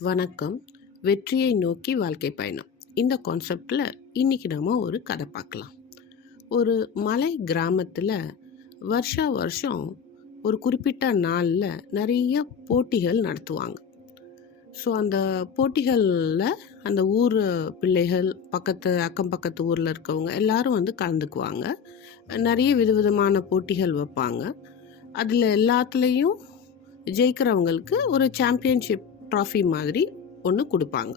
வணக்கம். வெற்றியை நோக்கி வாழ்க்கை பயணம். இந்த கான்செப்டில் இன்றைக்கி நாம் ஒரு கதை பார்க்கலாம். ஒரு மலை கிராமத்தில் வருஷா வருஷம் ஒரு குறிப்பிட்ட நாளில் நிறைய போட்டிகள் நடத்துவாங்க. ஸோ அந்த போட்டிகளில் அந்த ஊர் பிள்ளைகள் பக்கத்து அக்கம் பக்கத்து ஊரில் இருக்கவங்க எல்லாரும் வந்து கலந்துக்குவாங்க. நிறைய விதவிதமான போட்டிகள் வைப்பாங்க. அதில் எல்லாத்துலேயும் ஜெயிக்கிறவங்களுக்கு ஒரு சாம்பியன்ஷிப் ட்ராஃபி மாதிரி ஒன்று கொடுப்பாங்க.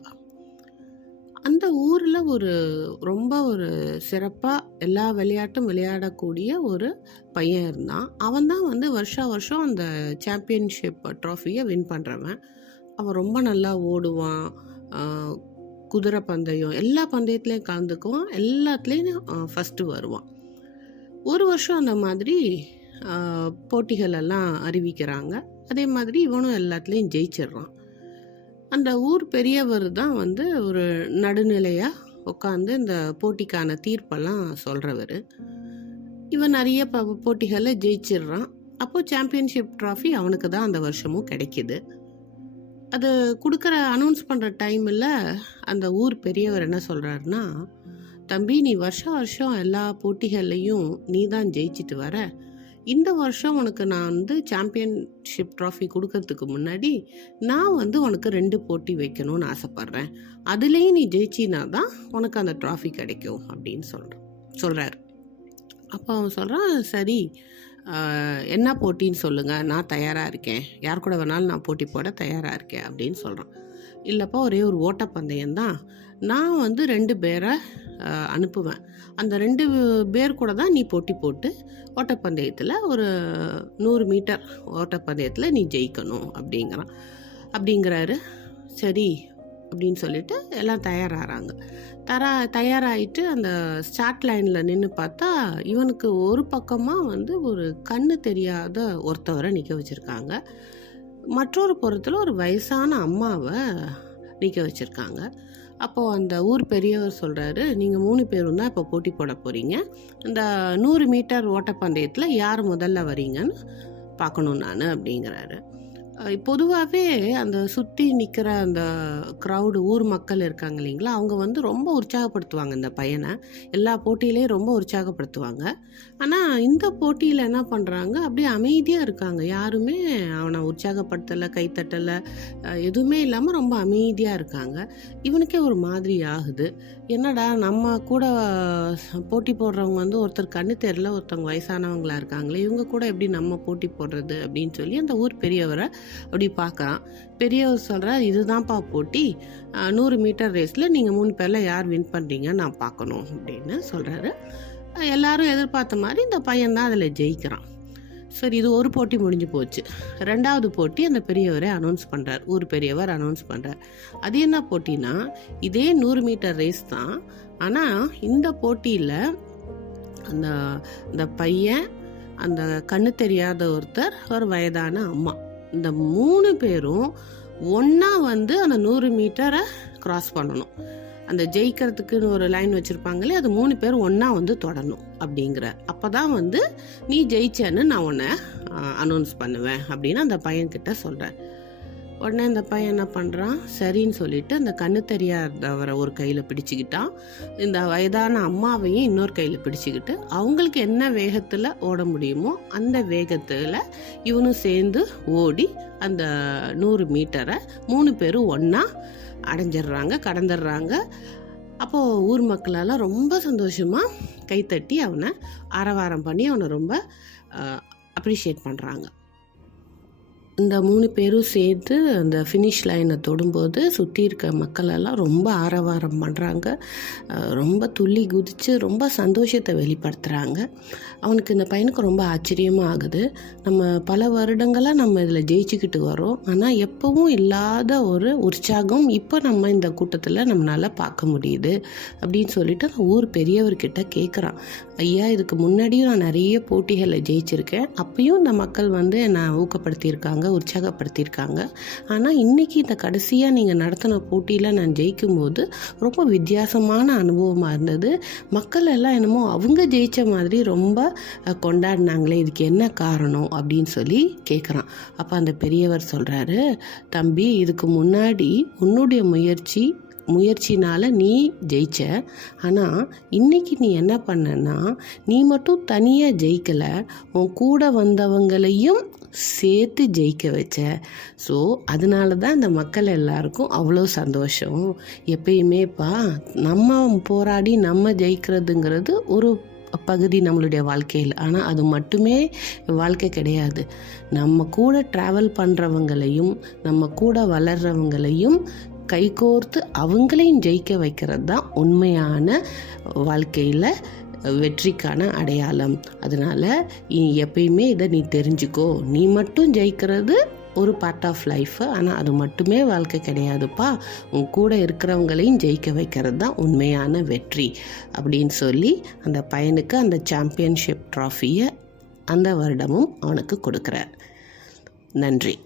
அந்த ஊரில் ஒரு ரொம்ப ஒரு சிறப்பாக எல்லா விளையாட்டும் விளையாடக்கூடிய ஒரு பையன் இருந்தான். அவன் தான் வந்து வருஷா வருஷம் அந்த சாம்பியன்ஷிப் ட்ராஃபியை வின் பண்ணுறவன் அவன் ரொம்ப நல்லா ஓடுவான். குதிரை பந்தயம் எல்லா பந்தயத்துலேயும் கலந்துக்குவான். எல்லாத்துலேயும் ஃபஸ்ட்டு வருவான். ஒரு வருஷம் அந்த மாதிரி போட்டிகள் எல்லாம் அறிவிக்கிறாங்க. அதே மாதிரி இவனும் எல்லாத்துலேயும் ஜெயிச்சிடுறான். அந்த ஊர் பெரியவர் தான் வந்து ஒரு நடுநிலையாக உட்காந்து இந்த போட்டிக்கான தீர்ப்பெல்லாம் சொல்கிறவர் இவன் நிறைய ப போட்டிகளில் ஜெயிச்சிடுறான். அப்போது சாம்பியன்ஷிப் ட்ராஃபி அவனுக்கு தான் அந்த வருஷமும் கிடைக்கிது. அது கொடுக்குற அனௌன்ஸ் பண்ணுற டைமில் அந்த ஊர் பெரியவர் என்ன சொல்கிறாருன்னா தம்பி நீ வருஷம் வருஷம் எல்லா போட்டிகள்லையும் நீ தான் ஜெயிச்சிட்டு வர. இந்த வருஷம் உனக்கு நான் வந்து சாம்பியன்ஷிப் ட்ராஃபி கொடுக்கறதுக்கு முன்னாடி நான் வந்து உனக்கு ரெண்டு போட்டி வைக்கணும்னு ஆசைப்பட்றேன். அதுலேயும் நீ ஜெயிச்சினா தான் உனக்கு அந்த ட்ராஃபி கிடைக்கும் அப்படின்னு சொல்கிறான் சொல்கிறார் அப்போ அவன் சொல்கிறான் சரி என்ன போட்டின்னு சொல்லுங்கள் நான் தயாராக இருக்கேன். யார் கூட வேணாலும் நான் போட்டி போட தயாராக இருக்கேன் அப்படின்னு சொல்கிறான் இல்லைப்பா ஒரே ஒரு ஓட்டப்பந்தயம் தான். நான் வந்து ரெண்டு பேரை அனுப்புவேன். அந்த ரெண்டு பேர் கூட தான் நீ போட்டி போட்டு ஓட்டப்பந்தயத்தில் ஒரு நூறு மீட்டர் ஓட்டப்பந்தயத்தில் நீ ஜெயிக்கணும் அப்படிங்கிறான். அப்படிங்கிறாரு. சரி அப்படின்னு சொல்லிட்டு எல்லாம் தயாராகிறாங்க தரா தயாராகிட்டு அந்த ஸ்டார்ட் லைனில் நின்று பார்த்தா இவனுக்கு ஒரு பக்கமாக வந்து ஒரு கண்ணு தெரியாத ஒருத்தவரை நிற்க வச்சுருக்காங்க. மற்றொரு புறத்தில் ஒரு வயசான அம்மாவை நிற்க வச்சுருக்காங்க. அப்போது அந்த ஊர் பெரியவர் சொல்கிறாரு நீங்கள் மூணு பேரும் தான் இப்போ போட்டி போட போகிறீங்க இந்த நூறு மீட்டர் ஓட்டப்பந்தயத்தில் யார் முதல்ல வரீங்கன்னு பார்க்கணும் நான் அப்படிங்கிறாரு. பொதுவாகவே அந்த சுற்றி நிற்கிற அந்த க்ரௌடு ஊர் மக்கள் இருக்காங்க இல்லைங்களா? அவங்க வந்து ரொம்ப உற்சாகப்படுத்துவாங்க இந்த பையனை. எல்லா போட்டியிலையும் ரொம்ப உற்சாகப்படுத்துவாங்க. ஆனால் இந்த போட்டியில் என்ன பண்ணுறாங்க அப்படியே அமைதியாக இருக்காங்க. யாருமே அவனை உற்சாகப்படுத்தலை கைத்தட்டலை எதுவுமே இல்லாமல் ரொம்ப அமைதியாக இருக்காங்க. இவனுக்கே ஒரு மாதிரி ஆகுது. என்னடா நம்ம கூட போட்டி போடுறவங்க வந்து ஒருத்தர் கண்ணு தெரியல ஒருத்தவங்க வயசானவங்களா இருக்காங்களே இவங்க கூட எப்படி நம்ம போட்டி போடுறது அப்படின்னு சொல்லி அந்த ஊர் பெரியவரை அப்படி பார்க்குறான். பெரியவர் சொல்கிறார் இதுதான்ப்பா போட்டி. நூறு மீட்டர் ரேஸில் நீங்கள் மூணு பேரில் யார் வின் பண்ணுறீங்க நான் பார்க்கணும் அப்படின்னு சொல்கிறாரு எல்லாரும் எதிர்பார்த்த மாதிரி இந்த பையன் தான் அதில் ஜெயிக்கிறான். சரி இது ஒரு போட்டி முடிஞ்சு போச்சு. ரெண்டாவது போட்டி அந்த பெரியவரே அனௌன்ஸ் பண்ணுறார் ஊர் பெரியவர் அனௌன்ஸ் பண்ணுறார் அது என்ன போட்டினா இதே நூறு மீட்டர் ரேஸ் தான். ஆனால் இந்த போட்டியில் அந்த இந்த பையன் அந்த கண்ணு தெரியாத ஒருத்தர் ஒரு வயதான அம்மா. இந்த மூணு பேரும் ஒன்றா வந்து அந்த நூறு மீட்டரை கிராஸ் பண்ணணும். அந்த ஜெயிக்கிறதுக்குன்னு ஒரு லைன் வச்சுருப்பாங்களே அது மூணு பேர் ஒன்றா வந்து தொடணும் அப்படிங்கிற. அப்போ தான் வந்து நீ ஜெயிச்சேன்னு நான் உன்னை அனௌன்ஸ் பண்ணுவேன் அப்படின்னு அந்த பையன்கிட்ட சொல்கிறேன் உடனே அந்த பையன் என்ன பண்ணுறான் சரின்னு சொல்லிட்டு அந்த கண்ணு தெரியாதவரை ஒரு கையில் பிடிச்சிக்கிட்டான். இந்த வயதான அம்மாவையும் இன்னொரு கையில் பிடிச்சிக்கிட்டு அவங்களுக்கு என்ன வேகத்தில் ஓட முடியுமோ அந்த வேகத்தில் இவனும் சேர்ந்து ஓடி அந்த நூறு மீட்டரை மூணு பேரும் ஒன்றா அடைஞ்சிடுறாங்க கடந்துடுறாங்க. அப்போது ஊர் மக்களெல்லாம் ரொம்ப சந்தோஷமாக கைத்தட்டி அவனை ஆரவாரம் பண்ணி அவனை ரொம்ப அப்ரிஷியேட் பண்ணுறாங்க இந்த மூணு பேரும் சேர்த்து அந்த ஃபினிஷ் லைனை தொடும்போது சுற்றி இருக்க மக்களெல்லாம் ரொம்ப ஆரவாரம் பண்ணுறாங்க ரொம்ப துள்ளி குதித்து ரொம்ப சந்தோஷத்தை வெளிப்படுத்துகிறாங்க அவனுக்கு இந்த பையனுக்கு ரொம்ப ஆச்சரியமாக ஆகுது. நம்ம பல வருடங்களாக நம்ம இதில் ஜெயிச்சுக்கிட்டு வரோம். ஆனால் எப்பவும் இல்லாத ஒரு உற்சாகம் இப்போ நம்ம இந்த கூட்டத்தில் நம்மளால் பார்க்க முடியுது அப்படின்னு சொல்லிட்டு அந்த ஊர் பெரியவர்கிட்ட கேட்குறான் ஐயா இதுக்கு முன்னாடியும் நான் நிறைய போட்டிகளில் ஜெயிச்சிருக்கேன். அப்பயும் இந்த மக்கள் வந்து என்னை ஊக்கப்படுத்தியிருக்காங்க. உற்சாகப்படுத்தியிருக்காங்க. ஆனால் இன்றைக்கி இந்த கடைசியாக நீங்கள் நடத்தின போட்டியில் நான் ஜெயிக்கும்போது ரொம்ப வித்தியாசமான அனுபவமாக இருந்தது. மக்கள் எல்லாம் என்னமோ அவங்க ஜெயித்த மாதிரி ரொம்ப கொண்டாடினாங்களே இதுக்கு என்ன காரணம் அப்படின்னு சொல்லி கேட்குறான் அப்போ அந்த பெரியவர் சொல்கிறாரு தம்பி இதுக்கு முன்னாடி உன்னுடைய முயற்சி முயற்சினால் நீ ஜெயிச்ச. ஆனால் இன்றைக்கி நீ என்ன பண்ணனா நீ மட்டும் தனியாக ஜெயிக்கலை. உன் கூட வந்தவங்களையும் சேர்த்து ஜெயிக்க வச்ச. ஸோ அதனால தான் இந்த மக்கள் எல்லாருக்கும் அவ்வளோ சந்தோஷம். எப்பயுமேப்பா நம்ம போராடி நம்ம ஜெயிக்கிறதுங்கிறது ஒரு பகுதி நம்மளுடைய வாழ்க்கையில். ஆனால் அது மட்டுமே வாழ்க்கை கிடையாது. நம்ம கூட ட்ராவல் பண்ணுறவங்களையும் நம்ம கூட வளர்கிறவங்களையும் கைகோர்த்து அவங்களையும் ஜெயிக்க வைக்கிறது தான் உண்மையான வாழ்க்கையில் வெற்றிக்கான அடையாளம். அதனால் எப்பயுமே இதை நீ தெரிஞ்சுக்கோ. நீ மட்டும் ஜெயிக்கிறது ஒரு பார்ட் ஆஃப் லைஃப் ஆனால் அது மட்டுமே வாழ்க்கை கிடையாதுப்பா. உன் கூட இருக்கிறவங்களையும் ஜெயிக்க வைக்கிறது தான் உண்மையான வெற்றி. அப்படின்னு சொல்லி அந்த பையனுக்கு அந்த சாம்பியன்ஷிப் ட்ராஃபியை அந்த வருடமும் அவனுக்கு கொடுக்குறார். நன்றி.